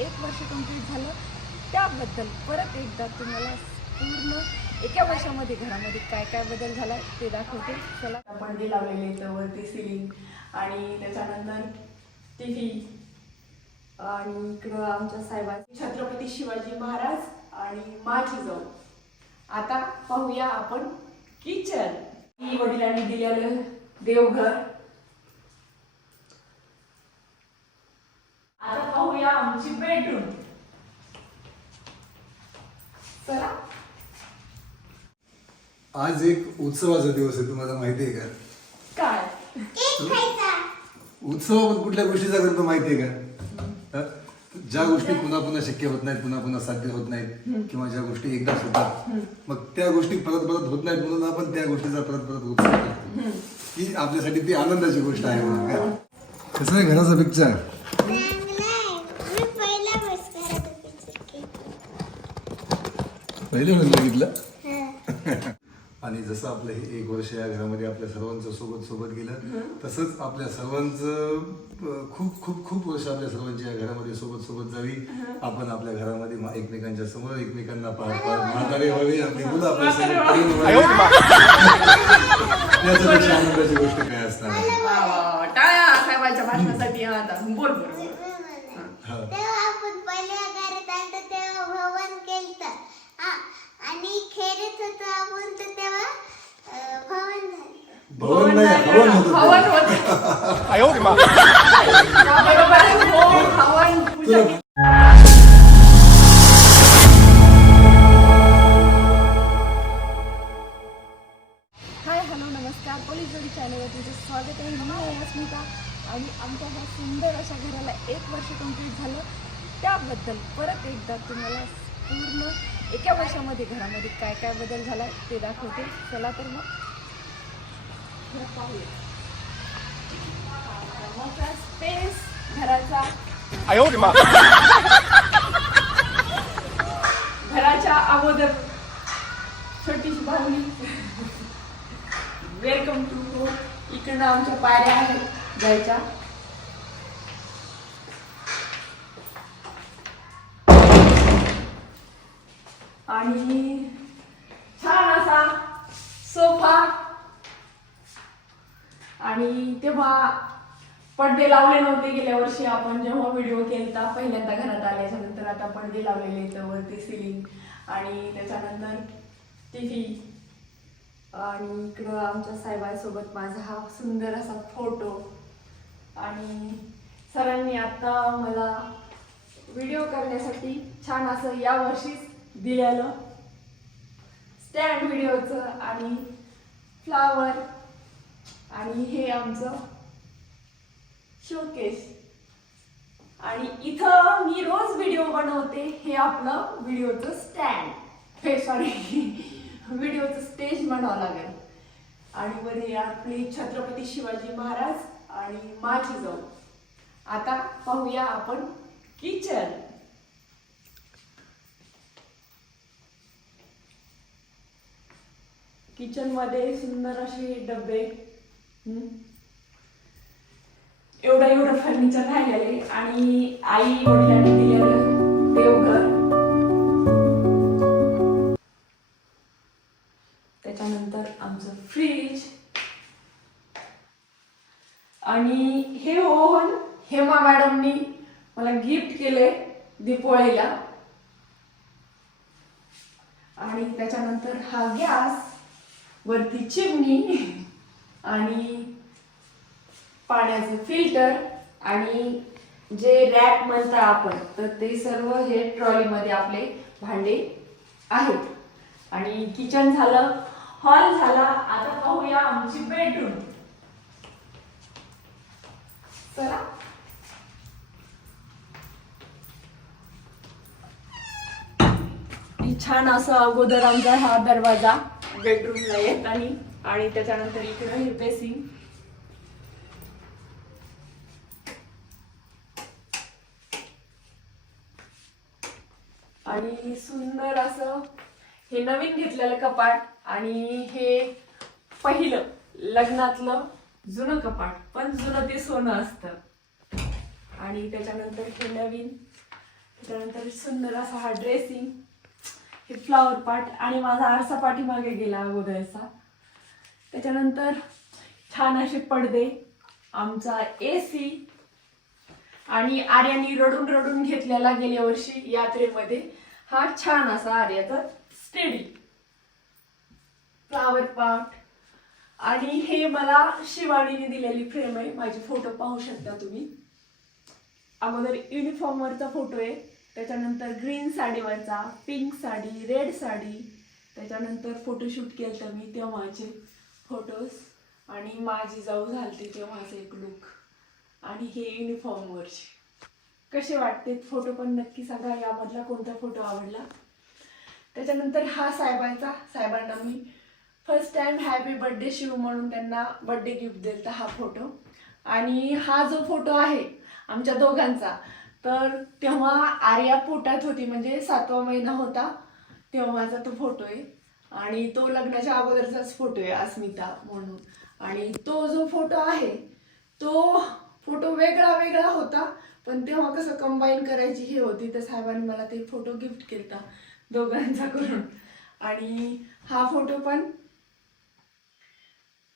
एक वर्ष कंप्लीट झालं. त्याबद्दल परत एकदा तुम्हाला पूर्ण एका वर्षामध्ये घरामध्ये काय काय बदल झाला ते दाखवते. चला. पडदे लावलेले आहेत वरती सिलिंग आणि त्याच्यानंतर टी व्ही आणि इकडं आमच्या साहेबा छत्रपती शिवाजी महाराज आणि माझी जाऊ आता पाहूया आपण किचन ही वडिलांनी दिलेलं देवघर आता पाहूया आमची बेडरूम चला. आज एक उत्सवाचा दिवस आहे तुम्हाला माहिती आहे का? काय? उत्सव आपण कुठल्या गोष्टीचा करतो माहिती आहे का? हं? ज्या गोष्टी पुन्हा पुन्हा शक्य होत नाहीत पुन्हा पुन्हा साध्य होत नाहीत किंवा ज्या गोष्टी एकदाच होतात मग त्या गोष्टी परत परत होत नाहीत म्हणून आपण त्या गोष्टीचा परत परत उत्सव करतो. ही. आपल्यासाठी ती आनंदाची गोष्ट आहे म्हणून काय कसं आहे घराचा पिक्चर मी पहिला बस करत होते पहिले म्हणून बघितलं. आणि जसं आपलं हे एक वर्ष या घरामध्ये आपल्या सर्वांचं सोबत सोबत गेलं तसंच आपल्या सर्वांचं खूप खूप खूप वर्ष आपल्या सर्वांच्या या घरामध्ये सोबत सोबत जावी. आपण आपल्या घरामध्ये मा- एकमेकांच्या समोर एकमेकांना पाहत पाहत म्हातारे व्हावे आपली मुलं आपल्या. याच्यापेक्षा आनंदाची गोष्ट काय असणार आणि खेळत होतो आपण तर तेव्हा अं, भवन झालं भवन नाही हवन होतं हवन ते. होतं. हा, बरोबर आहे. हो, हवन पूजा तुला- हाय हॅलो नमस्कार पोलीस जोडी चॅनलवर तुमचं स्वागत आहे मी आहे अस्मिता आणि आमच्या ह्या सुंदर अशा घराला एक वर्ष कंप्लीट झालं त्याबद्दल परत एकदा तुम्हाला पूर्ण एका वर्षामध्ये घरामध्ये काय काय बदल झाला ते दाखवते. चला तर मग. पाहूया. स्पेस घराचा. घराच्या अगोदर छोटीशी बाहुली वेलकम टू होम इकडनं आमच्या पायऱ्या आहेत जायच्या. आणि छान असा सोफा. आणि तेव्हा पडदे लावले नव्हते गेल्या वर्षी आपण जेव्हा व्हिडिओ केलता पहिल्यांदा घरात आल्याच्यानंतर आता पडदे लावलेले आहेत वरती सिलिंग आणि त्याच्यानंतर टी व्ही आणि इकडं आमच्या साहेबांसोबत माझा हा सुंदर असा फोटो आणि सरांनी आता मला व्हिडिओ करण्यासाठी छान असं या वर्षीच दिलेलं. स्टँड व्हिडिओचं आणि फ्लावर आणि हे आमचं शोकेस आणि इथं मी रोज व्हिडिओ बनवते हे आपलं व्हिडिओचं स्टँड हे सॉरी व्हिडिओचं स्टेज म्हणावं लागेल. आणि वर आपले छत्रपती शिवाजी महाराज आणि माझी जाऊ आता पाहूया आपण किचन किचनमध्ये सुंदर असे डबे. एवढं एवढं फर्निचर राहिलेले आणि आई वडिलांनी दिलेलं देवघर. त्याच्यानंतर आमचं फ्रीज आणि हे ओव्हन हेमा मॅडमनी मला गिफ्ट केले दीपोळीला आणि त्याच्यानंतर हा गॅस. वरती चिमणी आणि पाण्याचं फिल्टर आणि जे रॅक म्हणता आपण तर ते सर्व हे ट्रॉलीमध्ये आपले भांडे आहेत. आणि किचन झालं हॉल झाला आता पाहूया आमची बेडरूम. चला. छान असं अगोदर आमचा हा दरवाजा बेडरूमला येतानी आणि त्याच्यानंतर इकडं हे बेसिंग आणि सुंदर असं हे नवीन घेतलेलं कपाट आणि हे पहिलं लग्नातलं जुनं कपाट पण जुनं ते सोनं असतं. आणि त्याच्यानंतर हे नवीन त्याच्यानंतर सुंदर असा हा ड्रेसिंग हे फ्लॉवर पार्ट आणि माझा आरसा पाठीमागे गेला अगोदरचा. त्याच्यानंतर छान असे पडदे आमचा ए सी आणि आर्यानी रडून रडून घेतलेला गेल्या वर्षी यात्रेमध्ये. हा छान असा आर्याचा स्टेडी फ्लावर पॉट आणि हे मला शिवानीने दिलेली फ्रेम आहे. माझे फोटो पाहू शकता तुम्ही. अगोदर युनिफॉर्मवरचा फोटो आहे. त्याच्यानंतर ग्रीन साडीवरचा पिंक साडी रेड साडी. त्याच्यानंतर फोटोशूट केलं तर मी तेव्हाचे फोटोज आणि माझी जाऊ झालते तेव्हाचं एक लुक आणि हे युनिफॉर्मवरचे कसे वाटते फोटो पण नक्की सांगा. यामधला कोणता फोटो आवडला? त्याच्यानंतर हा साहेबांचा. साहेबांना मी first time happy birthday Shiv म्हणून त्यांना बर्थडे गिफ्ट दिलता हा फोटो आणि हा जो फोटो आहे आमच्या दोघांचा तर तेव्हा आर्या पोटात होती म्हणजे सातवा महिना होता तेव्हाचा तो फोटो आहे. आणि तो लग्नाच्या अगोदरचाच फोटो आहे अस्मिता म्हणून. आणि तो जो फोटो आहे तो फोटो वेगळा वेगळा होता पण तेव्हा कसं कंबाईन करायची हे होती तर साहेबांनी मला ते फोटो गिफ्ट केला दोघांचा करून. आणि हा फोटो पण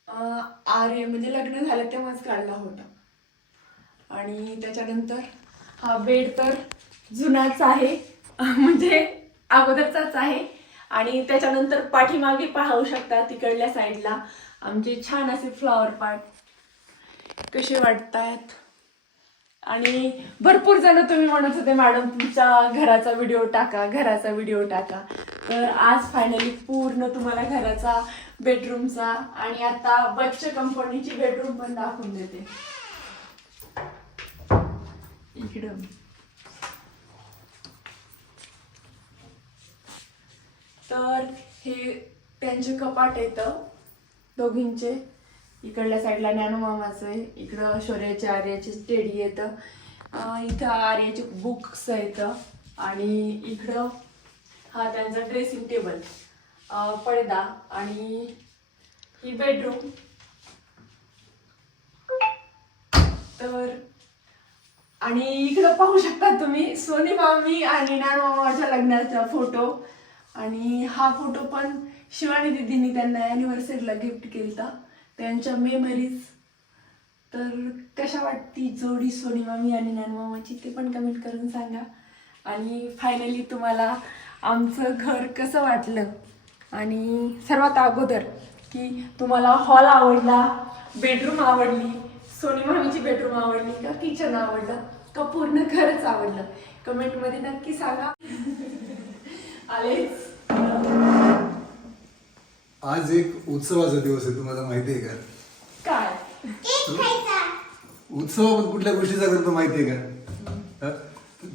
आर्य म्हणजे लग्न झालं तेव्हाच काढला होता. आणि त्याच्यानंतर हा बेड तर जुनाच आहे. म्हणजे अगोदरचाच आहे. आणि त्याच्यानंतर पाठीमागे पाहू शकता तिकडल्या साईडला आमचे छान असे फ्लॉवर पार्ट. कसे वाटतायत. आणि भरपूर जण तुम्ही म्हणत होते मॅडम तुमच्या घराचा व्हिडिओ टाका घराचा व्हिडिओ टाका. तर आज फायनली पूर्ण तुम्हाला घराचा बेडरूमचा आणि आता बच्च कंपनीची बेडरूम पण दाखवून देते. इकडं. तर हे त्यांचे कपाट येतं दोघींचे. इकडल्या साईडला ज्ञानोमामाचं आहे इकडं शौर्याचे आर्याचे स्टेडी येतं इथं आर्याचे बुक्स येतं आणि इकडं हा त्यांचा ड्रेसिंग टेबल पडदा आणि ही बेडरूम. तर आणि इकडं पाहू शकता तुम्ही सोनी मामी आणि नान मामाच्या लग्नाचा फोटो. आणि हा फोटो पण शिवानी दिदींनी त्यांना अॅनिव्हर्सरीला गिफ्ट केलता. त्यांच्या मेमरीज तर कशा वाटती जोडी सोनी मामी आणि नान मामाची ते पण कमेंट करून सांगा. आणि फायनली तुम्हाला आमचं घर कसं वाटलं? आणि सर्वात अगोदर की तुम्हाला हॉल आवडला बेडरूम आवडली सोनी मामीची बेडरूम आवडली का किचन आवडलं? का पूर्ण घरच आवडलं? कमेंटमध्ये नक्की सांगा. आलेच. आज एक उत्सवाचा दिवस आहे तुम्हाला माहिती आहे का? काय? केक खायचा. उत्सव कुठल्या गोष्टीचा करतो माहिती आहे का? हं?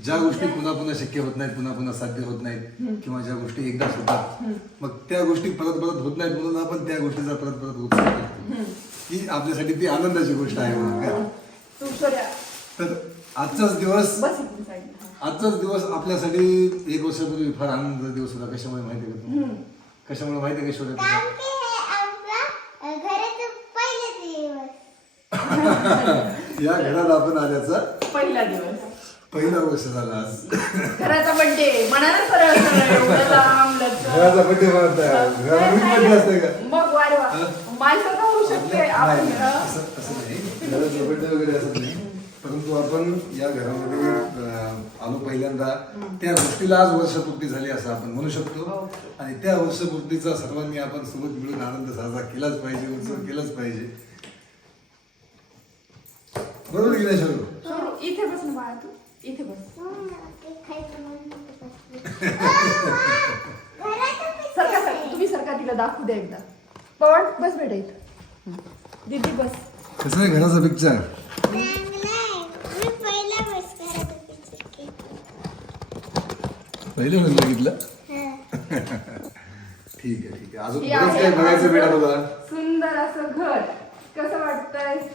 ज्या गोष्टी पुन्हा पुन्हा शक्य होत नाहीत पुन्हा पुन्हा साध्य होत नाहीत किंवा ज्या गोष्टी एकदाच होतात मग त्या गोष्टी परत परत होत नाहीत म्हणून आपण त्या गोष्टीचा परत परत उत्सव करतो. ही आपल्यासाठी ती आनंदाची गोष्ट आहे म्हणून काय तर आजचाच दिवस. आजचाच दिवस आपल्यासाठी एक वर्षापूर्वी फार आनंदाचा दिवस होता. कशामुळे माहिती आहे का तुम्हाला? कशामुळे माहिती आहे का हे दिवस. या घरात आपण आल्याचा पहिला दिवस. पहिला वर्ष झाला आज. घराचा बर्थडे म्हणाला सरळ सरळ एवढं लांब लचक. घराचा बड्डे बड्डे असते का? मग वारे वा. शकते आपण असं असं नाही. वगैरे असं नाही. परंतु आपण या घरामध्ये आलो पहिल्यांदा त्या गोष्टीला आज वर्षपूर्ती झाली असं आपण म्हणू शकतो. आणि त्या वर्षपूर्तीचा सर्वांनी आपण सोबत मिळून आनंद साजरा केलाच पाहिजे उत्सव केलाच पाहिजे. बरोबर की नाही शरू? इथे बस ना बाळा तू. इथे बस. घराचं picture सरका. तुम्ही सरका तिला दाखवू द्या एकदा. पवन बस इथं. दीदी बस. कसं आहे? घराचा पिक्चर चांगलं आहे. मी पहिला म्हणून बघितलं? हं. ठीक आहे ठीक आहे. अजून हे बरंच काही बघायचं बेटा तुला सुंदर असं घर. कसं वाटतंय?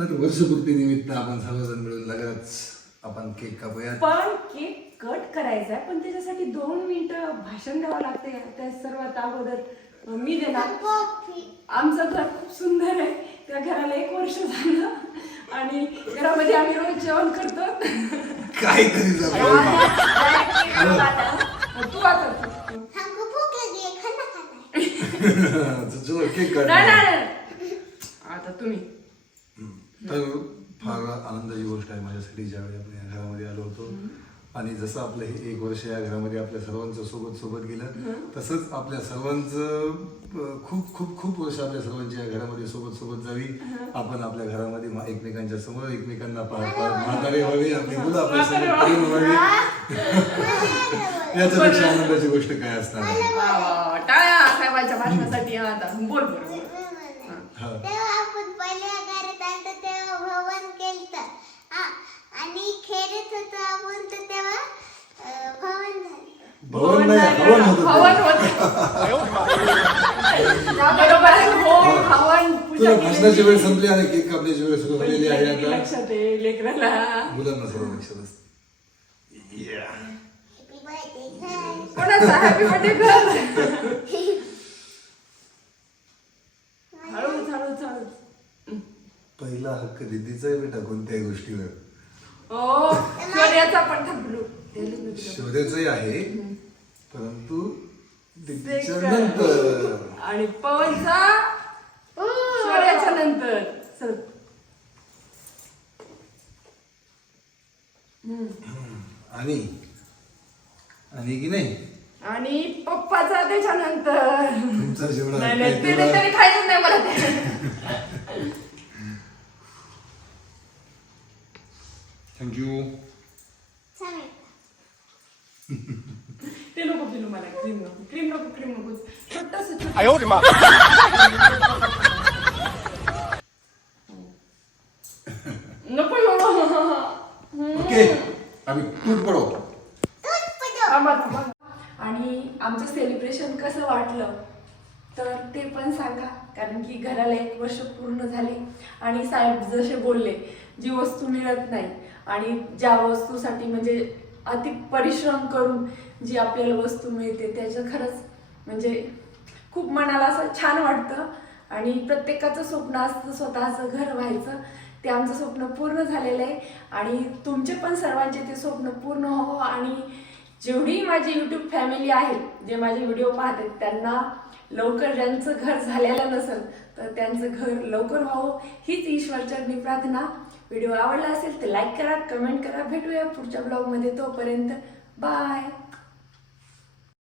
तर वर्षपूर्ती निमित्त आपण सर्वजण मिळून लगेच आपण केक कापूया पण केक कट करायचा आहे पण त्याच्यासाठी दोन मिनिटं भाषण द्यावं लागते त्या सर्वात अगोदर मी देणार. आमचं घर खूप सुंदर आहे. त्या घराला एक वर्ष झालं आणि घरामध्ये आम्ही रोज जेवण करतो. काय तरी झालं तू है है केक नाही नाही नाही. आता तुम्ही. तर फार आनंदाची गोष्ट आहे माझ्यासाठी ज्यावेळी आपण या घरामध्ये आलो होतो. आणि जसं आपलं हे एक वर्ष या घरामध्ये आपल्या सर्वांचं सोबत सोबत गेलं तसंच आपल्या सर्वांचं खूप खूप खूप वर्ष आपल्या सर्वांच्या या घरामध्ये सोबत सोबत जावी. आपण आपल्या घरामध्ये एकमेकांच्या समोर एकमेकांना म्हातारे व्हावे आपली मुलं प्रेम व्हावी. याच्यापेक्षा आनंदाची गोष्ट काय असणार. टाळ्या साहेबांच्या भाषणासाठी आता. बोल बोल बोल. हा. तेव्हा आपण पहिल्या घरात आलतो तेव्हा भवन केलत होतो आपण तर तेव्हा अं, भवन झालं. भवन नाही हवन होतं हवन ते. होतं. बरोबर आहे हो हवन पूजा तुला भाषणाची केलेली. वेळ संपली आणि केक कापण्याची वेळ सुरू झालेली आहे आता? लक्षात आहे लेकराला. मुलांना सर्व लक्षात असतं Yeah. हॅपी बर्थडे सर कोणाचा हॅपी बर्थडे कर हळूच हळूच हळूच. पहिला हक्क दिदीचा आहे बेटा कोणत्याही गोष्टीवर. ओ शौर्याचा पण थांबलो. शौर्याचंही आहे परंतु दिदीच्या. नंतर. आणि पवनचा? शौर्याच्या नंतर. चल. आणि? आणि की नाही? आणि पप्पाचा त्याच्यानंतर. तुमचा जेवढा नाही नाही ते खायचं नाही मला ते थँक्यू छान आहे. ते नको पिलू मला क्रीम नको क्रीम नको क्रीम नको नको नको. ओके आम्ही टूट पडो दूध पितो. थांबा, थांबा. आणि आमचं सेलिब्रेशन कसं वाटलं तर ते पण सांगा कारण की घराला एक वर्ष पूर्ण झाले आणि साहेब जसे बोलले जी वस्तू मिळत नाही आणि ज्या वस्तूसाठी म्हणजे अति परिश्रम करून जी आपल्याला वस्तू मिळते त्याचं खरंच म्हणजे खूप मनाला असं छान वाटतं. आणि प्रत्येकाचं स्वप्न असतं स्वतःचं घर व्हायचं. ते आमचं स्वप्न पूर्ण झालेलं आहे. आणि तुमचे पण सर्वांचे ते स्वप्न पूर्ण हो. आणि जेवढी माझी यूट्यूब फॅमिली आहे जे माझे व्हिडिओ पाहतात त्यांना लवकर ज्यांचं घर झालेलं नसेल तर त्यांचं घर लवकर व्हावं. हीच ईश्वरचरणी प्रार्थना. व्हिडिओ आवडला असेल तर लाईक करा कमेंट करा. भेटूया पुढच्या ब्लॉगमध्ये तोपर्यंत. बाय